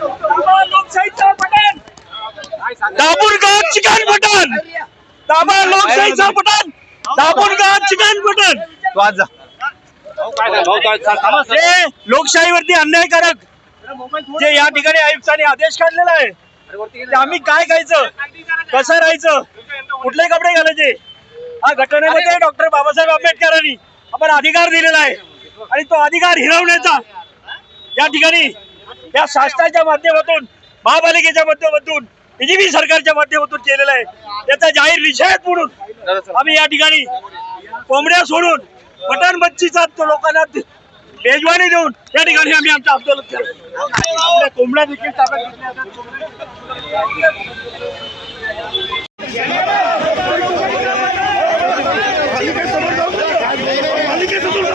लोकशाहीचं button chicken दाबा लोकशाहीचं बटन चिकन हे लोकशाहीवरती अन्यायकारक जे या ठिकाणी आयुक्तांनी आदेश काढलेला आहे ते आम्ही काय खायचं? कसं राहायचं? कुठले कपडे घालायचे? हा घटनेमध्ये डॉक्टर बाबासाहेब आंबेडकरांनी आपण अधिकार दिलेला आहे. आणि तो अधिकार हिरवण्याचा या ठिकाणी या शासनाच्या माध्यमातून महापालिकेच्या माध्यमातून बीजेपी सरकारच्या माध्यमातून केलेला आहे. त्याचा जाहीर निषेध म्हणून आम्ही या ठिकाणी कोंबड्या सोडून मटण मच्छीचा तो लोकांना मेजवानी देऊन या ठिकाणी आम्ही आमचं आंदोलन केलं. कोंबड्या देखील ताब्यात Así que eso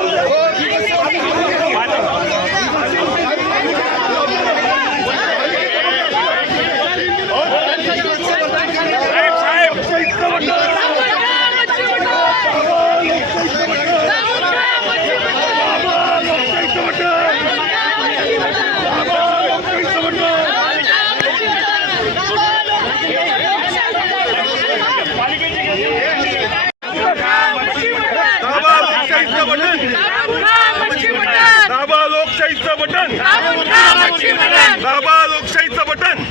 बटन. दाबा लोकशाहीचं बटन. दाबा लोकशाहीचं बटन.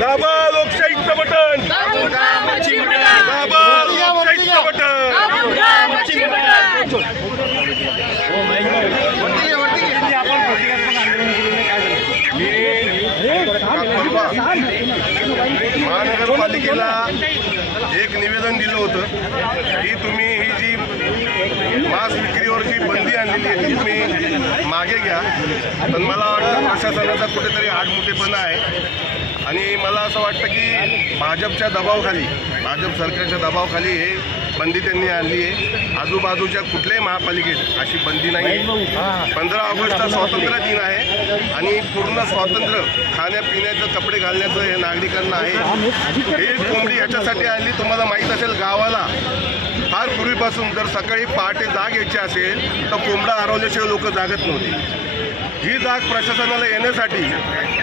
दाबा लोकशाहीचं बटन. दाबा लोकशाहीचं बटन. महानगरपालिकेला एक निवेदन दिलं होतं की तुम्ही ही जी जी आणलेली आहे. तुम्ही मागे घ्या. पण मला वाटतं प्रशासनाचा कुठेतरी आडमुठेपणा आहे. आणि मला असं वाटतं की भाजपच्या दबावखाली भाजप सरकारच्या दबावाखाली हे बंदी त्यांनी आणली आहे. आजूबाजूच्या कुठल्याही महापालिकेत अशी बंदी नाही आहे. पंधरा ऑगस्ट हा स्वातंत्र्य दिन आहे. आणि पूर्ण स्वातंत्र्य खाण्यापिण्याचं कपडे घालण्याचं हे नागरिकांना आहे. हे कोंबडी याच्यासाठी आणली तुम्हाला माहीत असेल गावाला फार पूर्वीपासून जर सकाळी पहाटे जाग यायची असेल तर कोंबडा हरवल्याशिवाय लोक जागत नव्हते. ही जाग प्रशासनाला येण्यासाठी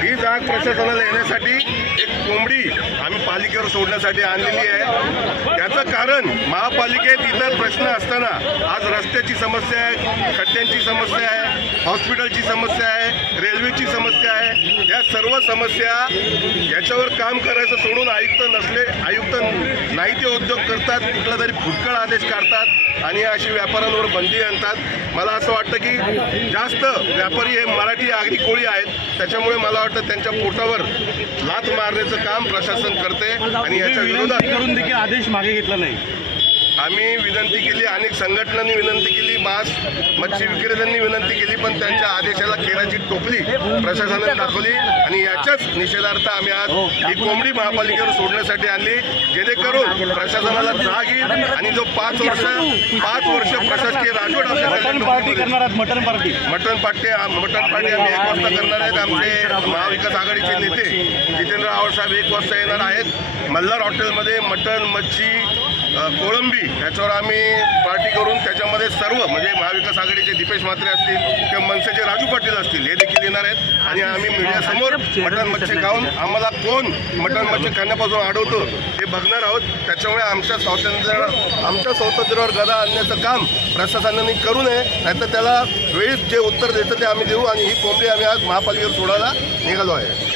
ही जाग प्रशासनाला येण्यासाठी एक कोंबडी आम्ही पालिकेवर सोडण्यासाठी आणलेली आहे. त्याचं कारण महापालिकेत इतर प्रश्न असताना आज रस्त्याची समस्या आहे खड्ड्यांची समस्या आहे हॉस्पिटलची समस्या आहे रेल्वेची समस्या आहे. या सर्व समस्या याच्यावर काम करायचं सोडून आयुक्त नसले आयुक्त ते उद्योग करतात कुठला तरी फुटकळ आदेश काढतात आणि अशी व्यापाऱ्यांवर बंदी आणतात. मला असं वाटतं की जास्त व्यापारी हे मराठी आगरी कोळी आहेत. त्याच्यामुळे मला वाटतं त्यांच्या पोटावर लात मारण्याचं काम प्रशासन करते आणि याच्या विरोधात करून देखील आदेश मागे घेतला नाही. आम्ही विनंती केली अनेक संघटनांनी विनंती केली मास मच्छी विक्रेत्यांनी विनंती केली पण त्यांच्या आदेशाला केराची टोपली प्रशासनाने दाखवली आणि याच्याच निषेधार्थ आम्ही आज ही कोंबडी महापालिकेवर सोडण्यासाठी आणली जेणेकरून प्रशासनाला जाग येईल आणि जो पाच वर्ष पाच वर्ष प्रशासकीय राजवट mutton party mutton party. Party आम्ही एक वाजता करणार आहेत. आमचे महाविकास आघाडीचे नेते जितेंद्र आव्हाड साहेब एक वाजता येणार आहेत. मल्हार हॉटेलमध्ये मटण मच्छी कोळंबी याच्यावर आम्ही पार्टी करून त्याच्यामध्ये सर्व म्हणजे महाविकास आघाडीचे दीपेश म्हात्रे असतील किंवा मनसेचे राजू पाटील असतील हे देखील येणार आहेत. आणि आम्ही मीडियासमोर मटण मच्छी खाऊन आम्हाला कोण मटण मच्छी खाण्यापासून अडवतो हे बघणार आहोत. त्याच्यामुळे आमच्या स्वातंत्र्य आमच्या स्वातंत्र्यावर गदा आणण्याचं काम प्रशासनाने करू नये नाहीतर त्याला वेळीच जे उत्तर देतं ते आम्ही देऊ आणि ही कोंबडी आम्ही आज महापालिकेवर सोडायला निघालो आहे.